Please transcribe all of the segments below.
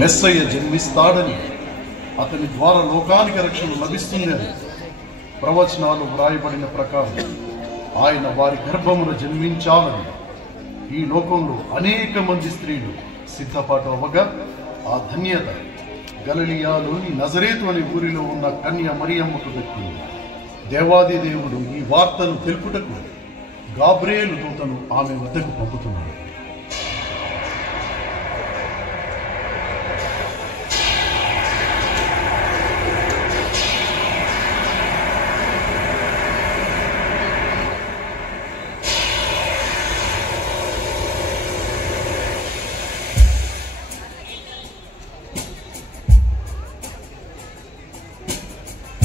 మెస్సయ్య జన్మిస్తాడని, అతని ద్వారా లోకానికి రక్షణ లభిస్తుందని ప్రవచనాలు వ్రాయబడిన ప్రకారం ఆయన వారి గర్భమున జన్మించాలని ఈ లోకంలో అనేక మంది స్త్రీలు సిద్ధపాటు అవ్వగా ఆ ధన్యత గలిలయలోని నజరేతు అనే ఊరిలో ఉన్న కన్య మరియమ్మకు దక్కింది. దేవాది దేవుడు ఈ వార్తను తెలుపుటకు గాబ్రియేలు దూతను ఆమె వద్దకు పంపుతున్నాడు.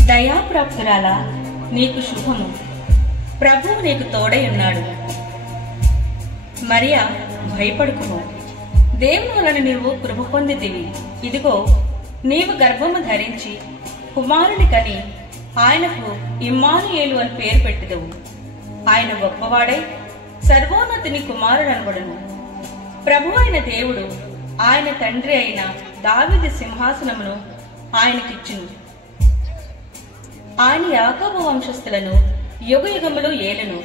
దయాప్రాప్తురాలా, నీకు శుభము, ప్రభువు నీకు తోడై ఉన్నాడు. మరియా, భయపడుకుము, దేవుని వలన నీవు కృప పొందితివి. ఇదిగో, నీవు గర్భము ధరించి కుమారుని కని ఆయనకు ఇమ్మానుయేలు అని పేరు పెట్టెదవు. ఆయన గొప్పవాడై సర్వోన్నతుని కుమారుడనబడును. ప్రభు అయిన దేవుడు ఆయన తండ్రి అయిన దావీదు సింహాసనమును ఆయనకిచ్చును. ఆయన యాకోబు వంశస్థులను యుగయుగములు ఏలును.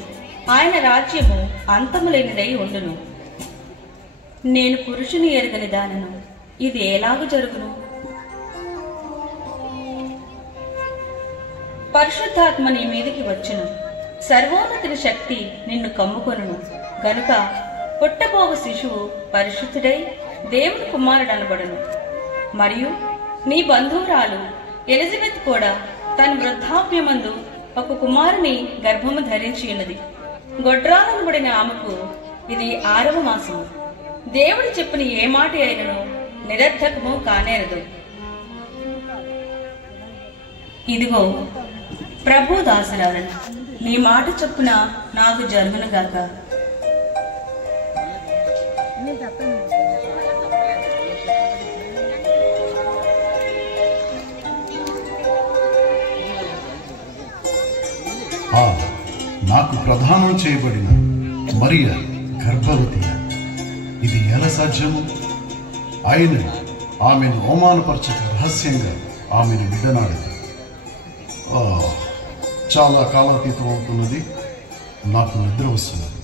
ఆయన రాజ్యము అంతము లేనిదై ఉండును. నేను పురుషుని ఎరుగని దానను, ఇది ఎలాగు జరుగును? పరిశుద్ధాత్మ నీ మీదికి వచ్చును, సర్వోన్నతుని శక్తి నిన్ను కమ్ముకొనును. గనుక పుట్టబోవు శిశువు పరిశుద్ధుడై దేవుని కుమారుడు అనబడును. మరియు నీ బంధువురాలు ఎలిజబెత్ కూడా తన వృద్ధాప్యమందు ఒక కుమారుని గర్భము ధరించి ఉన్నది. గొడ్రాలనబడిన ఆమెకు ఇది 6వ మాసము. దేవుడు చెప్పిన ఏ మాట అయినను నిరర్థకము కానేరదు. ఇదిగో, ప్రభు దాసరాలను, నీ మాట చొప్పున నాకు జరుగునుగాక. నాకు ప్రదానం చేయబడిన మరియ గర్భవతి, ఇది ఎలా సాధ్యము? ఆయన ఆమెను అవమానపరచక రహస్యంగా ఆమెను విడనాడదు. చాలా కాలాతీతం అవుతున్నది, నాకు నిద్ర వస్తున్నది.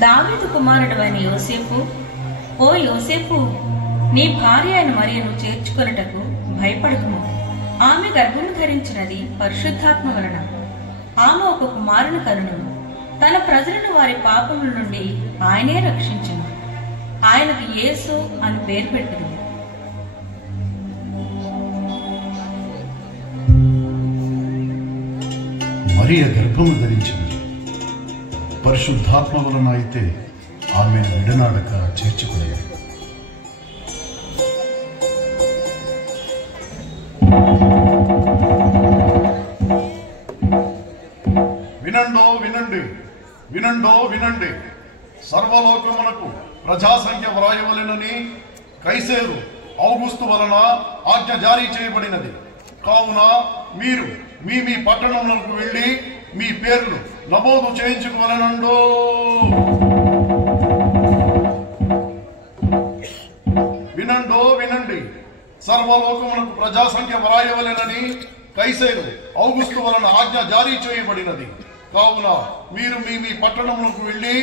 దావీదు కుమారుడు అయిన యోసేపు, ఓ యోసేపు, నీ భార్య అయిన మరియను చేర్చుకొనుటకు భయపడకుము. ఆమె గర్భము ధరించినది పరిశుద్ధాత్మ వలన. ఆమె ఒక కుమారుని కనును. తన ప్రజలను వారి పాపముల నుండి ఆయనే రక్షించును. ఆయనకు యేసు అని పేరు పెట్టును. మరియ గర్భము ధరించినది పరిశుద్ధాత్మ వలన అయితే ఆమెను విడనాడక చేర్చుకునేది. వినండో వినండి, వినండో వినండి. సర్వలోకమునకు ప్రజాసంఖ్య వ్రాయవలెనని కైసేరు ఔగుస్తు వలన ఆజ్ఞ జారీ చేయబడినది. కావున మీరు మీ మీ పట్టణములకు వెళ్ళి మీ పేర్లు నమోదు చేయించుకోవాలనండో. వినండో వినండి. సర్వలోకమునకు ప్రజాసంఖ్య వ్రాయవలెనని కైసేరు ఔగుస్తు వలన ఆజ్ఞ జారీ చేయబడినది. కావున మీరు మీ మీ పట్టణములకు వెళ్ళి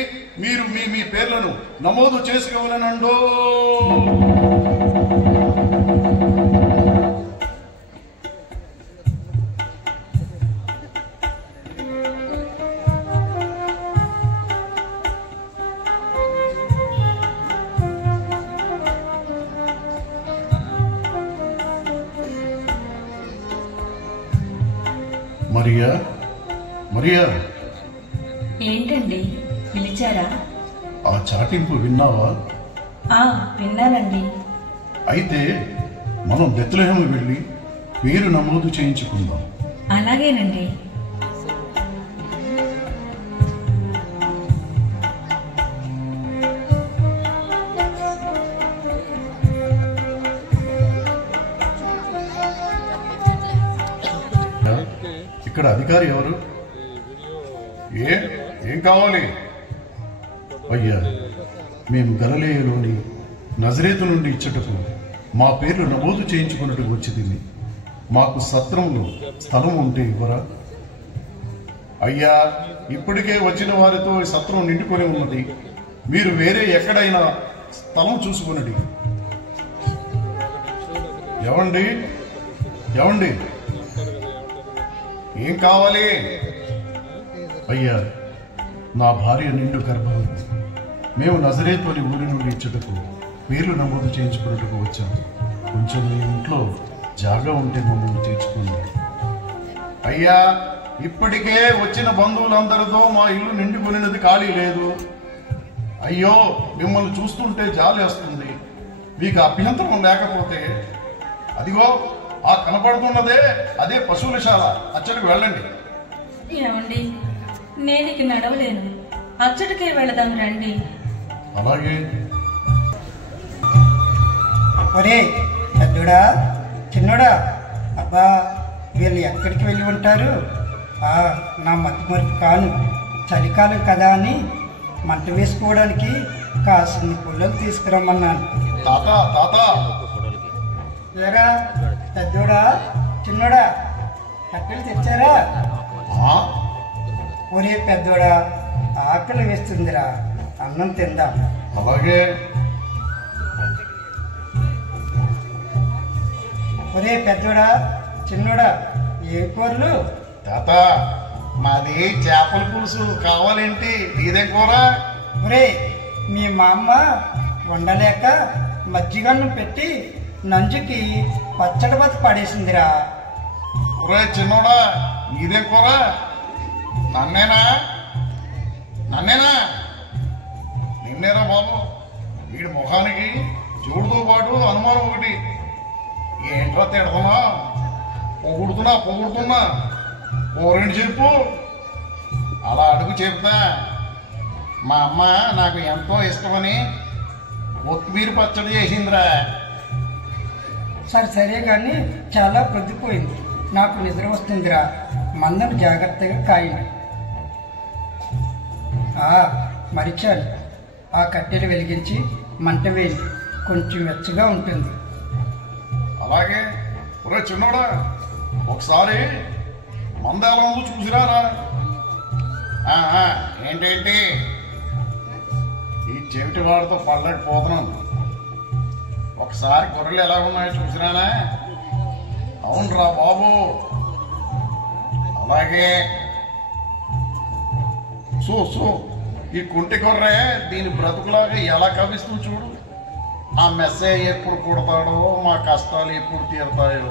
మీరు మీ మీ పేర్లను నమోదు చేసుకోవాలనండో. మరియా, మరియా, ఏంటండి పిలిచారా? ఆ చాటింపు విన్నావా? విన్నానండి. అయితే మనం బెత్లెహేము వెళ్ళి పేరు నమోదు చేయించుకుందాం. అలాగేనండి. ఇక్కడ అధికారి ఎవరు? ఏం కావాలి? అయ్యా, మేము గలిలయలోని నజరేతు నుండి ఇచ్చటకు మా పేర్లు నమోదు చేయించుకున్నట్టుకు వచ్చింది. మాకు సత్రంలో స్థలం ఉంటే ఇవ్వరా? అయ్యా, ఇప్పటికే వచ్చిన వారితో ఈ సత్రం నిండుకొని ఉన్నది. మీరు వేరే ఎక్కడైనా స్థలం చూసుకున్నది. ఏమండి ఏమండి, ఏం కావాలి? అయ్యా, నా భార్య నిండు గర్భం. మేము నజరేతుని ఊరి నుండి ఇచ్చుటకు పేర్లు నమోదు చేయించుకున్నట్టుకు వచ్చాము. కొంచెం మీ ఇంట్లో జాగా ఉంటే మమ్మల్ని చేర్చుకోండి. అయ్యా, ఇప్పటికే వచ్చిన బంధువులందరితో మా ఇల్లు నిండుకొనినది ఖాళీ లేదు. అయ్యో, మిమ్మల్ని చూస్తుంటే జాలేస్తుంది. మీకు అభ్యంతరం లేకపోతే అదిగో ఆ కనపడుతున్నదే అదే పశువులశాల, అచ్చడికి వెళ్ళండి. ఏమండి, నేను ఇక నడవలేను, అచ్చడికే వెళదాం రండి. అలాగే. ఒరే పెద్దోడా, చిన్నోడా, అబ్బా వీళ్ళు ఎక్కడికి వెళ్ళి ఉంటారు? నా మతిమరుపు కాను. చలికాలం కదా అని మంట వేసుకోవడానికి కాసిన పుల్లలు తీసుకురమ్మన్నాను. తాత తాత, ఏరా పెద్దోడా, చిన్నోడా, కట్టెలు తెచ్చారా? ఒరే పెద్దోడా, ఆకలి వేస్తుందిరా, అన్నం తిందాం. అలాగే. ఒరే పెద్దోడా, చిన్నోడా, ఏ కూరలు? తాత, మాది చేపల పులుసు కావాలేంటి? నీదే కూర? ఒరే, మీ మా అమ్మ వండలేక మజ్జిగన్నం పెట్టి నంజుకి పచ్చడి బతి పడేసిందిరా. ఒరే చిన్నోడా, నీదే కూర? నన్నేనా నిన్నేరా బాబు. వీడి ముఖానికి చూడుతో పాటు అనుమానం ఒకటి. ఏంట్రా తిడతామా? పొగుడుతున్నా ఓరేంటి చెప్పు. అలా అడుగు చెప్తా. మా అమ్మ నాకు ఎంతో ఇష్టమని కొత్తిమీర పచ్చడి చేసిందిరా. సరే కానీ చాలా పొద్దుపోయింది, నాకు నిద్ర వస్తుందిరా. మందను జాగ్రత్తగా కాయండి. మరిచాను, ఆ కట్టెలు వెలిగించి మంట వేయండి, కొంచెం వెచ్చగా ఉంటుంది. అలాగే. ఒరే చిన్నోడా, ఒకసారి మంద ఎలా ఉందో చూసిరారా. ఏంటేంటి ఈ చెవిటి వాడితో పడలేకపోతున్నాను. ఒకసారి గొర్రెలు ఎలా ఉన్నాయో చూసిరానా? అవునరా బాబు. అలాగే. ఈ కుంటి గొర్రె దీని బ్రతుకులాగా ఎలా కవిస్తూ చూడు. ఆ మెస్సే ఎప్పుడు పుడతాడో, మా కష్టాలు ఎప్పుడు తీరుతాయో.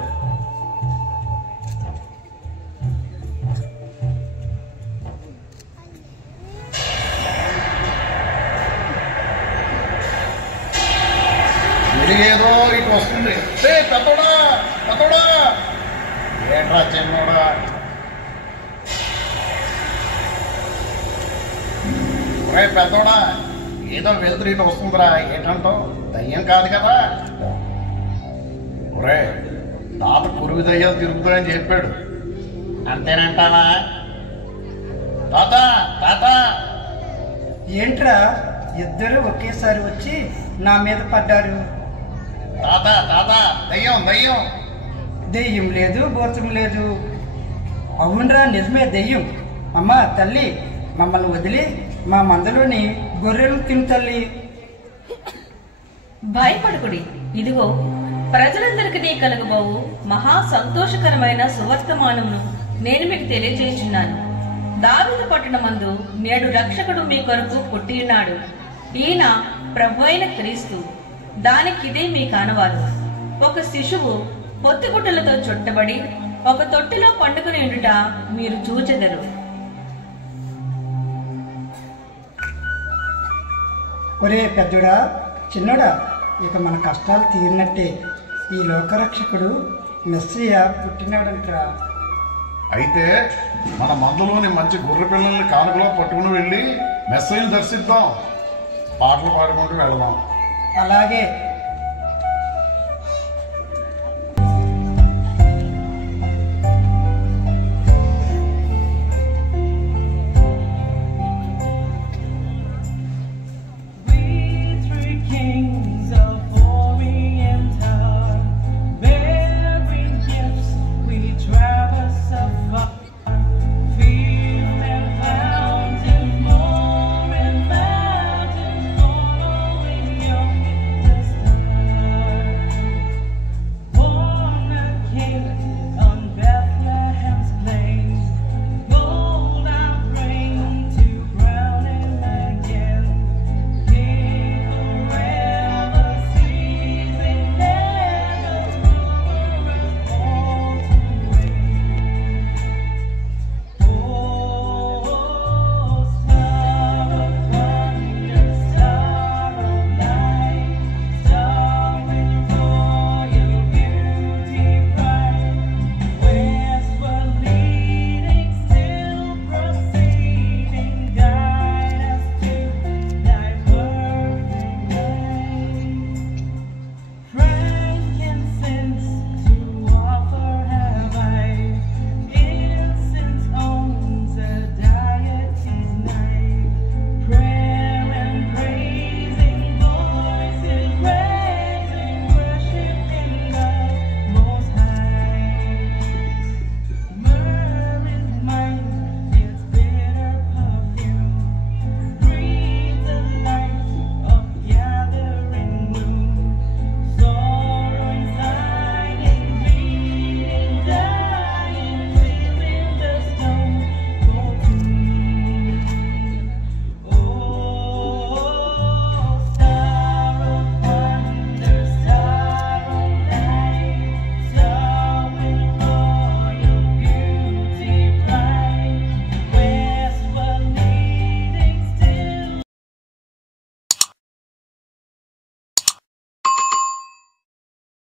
ఏదో ఇటు వస్తుంది. పెద్దోడా ఏంట్రా చిన్నోడా? ఒరే పెద్దోడా, ఏదో వెళ్తురు ఇటు వస్తుందిరా. ఏంటంటావు? దయ్యం కాదు కదా? ఒరే, తాత పురుగు దయ్యాలు తిరుగుతాయని చెప్పాడు. అంతేనంటావా? తాత ఏంట్రా ఇద్దరు ఒకేసారి వచ్చి నా మీద పడ్డారు? తాత దయ్యం దెయ్యం లేదు, భూతం లేదు. అవునరా, నిజమే దెయ్యం. అమ్మా తల్లి, మమ్మల్ని వదిలి మా మందలోని గొర్రెలు తిను తల్లి. భయపడకుడి, ఇదిగో ప్రజలందరికీ కలుగబోవు మహా సంతోషకరమైన సువర్తమానమును నేను మీకు తెలియజేయుచున్నాను. దావీదు పట్టణమందు నేడు రక్షకుడు మీ కొరకు పుట్టియున్నాడు. ఈయన ప్రభువైన క్రీస్తు. దానికిదే మీ కానవాలు. ఒక శిశువు పొత్తిగుడ్డలతో చుట్టబడి ఒక తొట్టిలో పండుకుని ఉండుట మీరు చూచెదరు. ఒరే పెద్దోడా, చిన్నోడా, ఇక మన కష్టాలు తీరినట్టే. ఈ లోకరక్షకుడు మెస్సియా పుట్టినాడంటరా. అయితే మన మందులోని మంచి గొర్రె పిల్లల్ని కానుకలో పట్టుకుని వెళ్ళి మెస్సయ్యను దర్శిద్దాం. పాటలు పాడుకుంటూ వెళదాం. అలాగే.